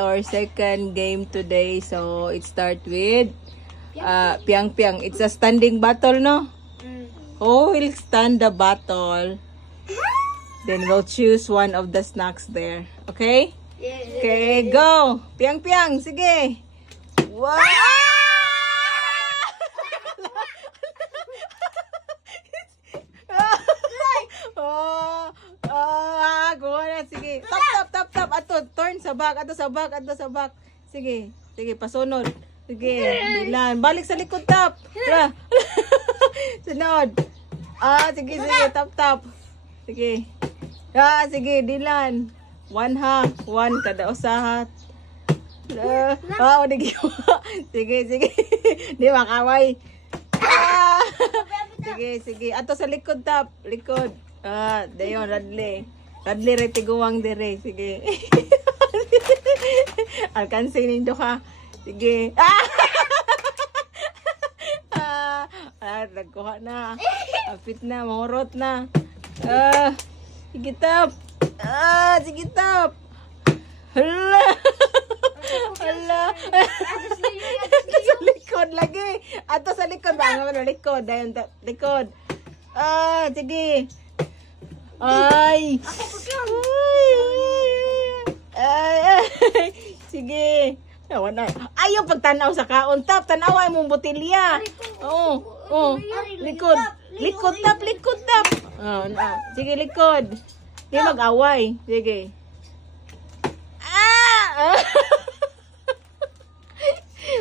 Our second game today, so it starts with piang piang. It's a standing battle, no? Who will stand the battle? Then we'll choose one of the snacks there. Okay? Okay, go! Piang piang, sige! Wow! Sige. Tap. Ato, turn sa back. Ato sa back. Sige. Sige, pasunod. Sige, Dilan. Balik sa likod, tap. Tara. Sunod. Sige. Tap. Sige. Sige, Dilan. One kada usahat. Sige. Di makaway. Sige. Ato sa likod, tap. Likod. Dayon, Radley retiguang dire. Sige. Alkansin nindo ka. Sige. Nagkuha na. Apit na, mangurot na. Sige, tap. Sige, tap. Hala. Ato sa likod lagi. Ato sa likod. Likod. Dayon, likod. Sige. Ay. Sige. Ayaw pagtanaw sa kaon, tap. Tanaway mong botilya. Likod. Likod, tap. Sige, likod. Hindi mag-away. Sige.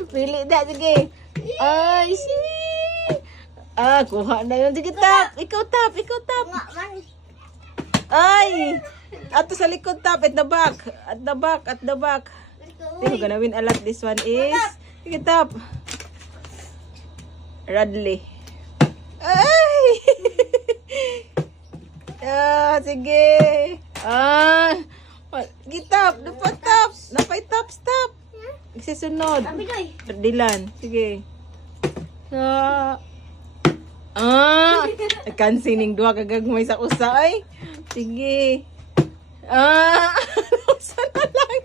Pili na, sige. Ay, sige. Kuha na yun. Sige, tap. Ikaw, tap. Ay! Ato sa likod, tap. At the back. We're gonna win a lot. This one is... Sige, tap. Radley. Ay! Sige. Sige, tap. Dapat, tap. Napay, tap. Isisunod. Dilan. Sige. Kansining duha kagagmay sa usa ay. Sige. Usa na lang.